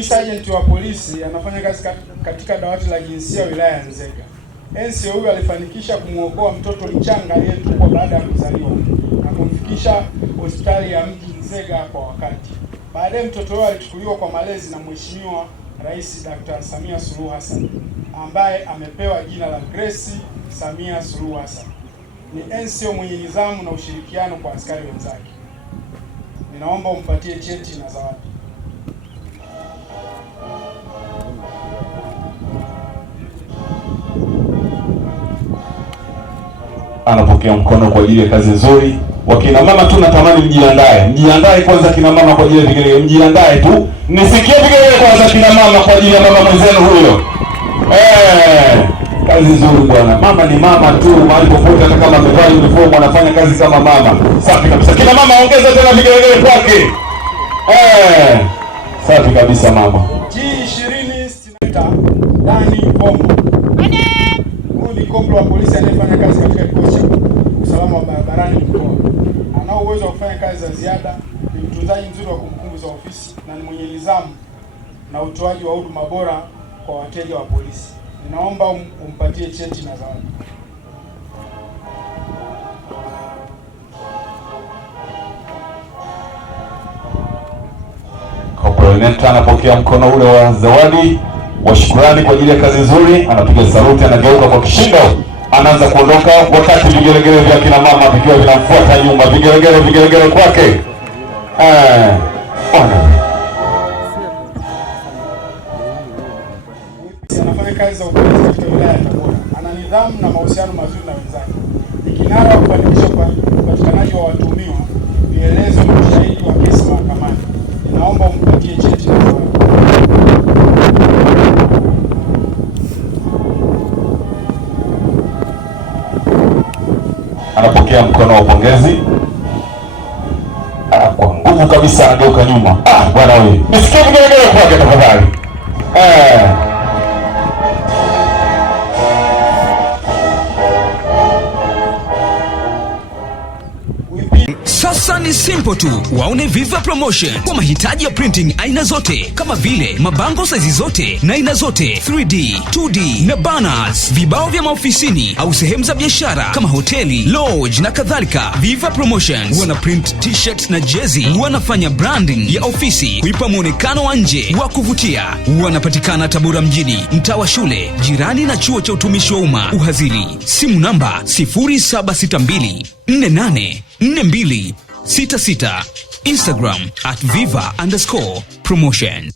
Police agent wa polisi anafanya kazi katika dawati la jinsia wilaya ya Nzega. NCO huyu alifanikisha kumuokoa mtoto mchanga aliyetupwa baada ya kuzaliwa na kumfikisha hospitali ya mji Nzega kwa wakati. Baadaye mtoto huyo alichukuliwa kwa malezi na Mheshimiwa Rais Dr. Samia Suluhu Hassan ambaye amepewa jina la Grace Samia Suluhu Hassan. Ni NCO mwenye nidhamu na ushirikiano kwa askari wenzake. Ninaomba umpatie cheti na zawadi. Anapokea mkono kwa ajili ya kazi nzuri. Wakina mama tu natamani mjiandae kwanza, kina mama kwa ajili ya vigelegele, mjiandae tu. Nisikie vigelegele kwanza kina mama kwa ajili ya mama mwenzenu huyo. Kazi nzuri bwana. Mama ni mama tu, mahali popote, hata kama amevaa uniform anafanya kazi kama mama. Safi kabisa. Kina mama ongeza tena vigelegele kwake. Safi kabisa mama. G20 Dani Pombo. Huyu ni koplo wa polisi anayefanya kazi katika kikosi cha usalama wa barabarani mkoa. Anao uwezo wa kufanya kazi za ziada, ni mtunzaji mzuri wa kumbukumbu za ofisi na ni mwenye nidhamu na utoaji wa huduma bora kwa wateja wa polisi. Ninaomba umpatie cheti na zawadi. Koplo anapokea mkono ule wa zawadi wa shukrani kwa ajili ya kazi nzuri, anapiga saluti, anageuka kwa kishindo, anaanza kuondoka, wakati vigelegele vya kina mama vikiwa vinamfuata nyuma. Vigelegele kwake. Anafanya kazi za upolisi katika wilaya ya Tabora. Ana nidhamu na mahusiano mazuri na wenzake. Ni kinara wa kufanikisha upatikanaji wa watuhumiwa, vielezo na ushahidi wa kesi mahakamani. Ninaomba umpatie cheti na zawadi. Anapokea mkono wa pongezi. Kwa nguvu kabisa anageuka nyuma. Bwana wewe. Nisikie vigelegele kwake tafadhali. Sasa ni simple tu. Waone Viva Promotion kwa mahitaji ya printing aina zote, kama vile mabango size zote na aina zote, 3D, 2D na banners, vibao vya maofisini au sehemu za biashara kama hoteli, lodge na kadhalika. Viva Promotions wana print t-shirts na jezi, wanafanya branding ya ofisi kuipa muonekano wa nje wa kuvutia. Wanapatikana Tabora mjini, mtaa wa shule, jirani na chuo cha utumishi wa umma Uhazili. Simu namba 0762 484266. Instagram @viva_promotion.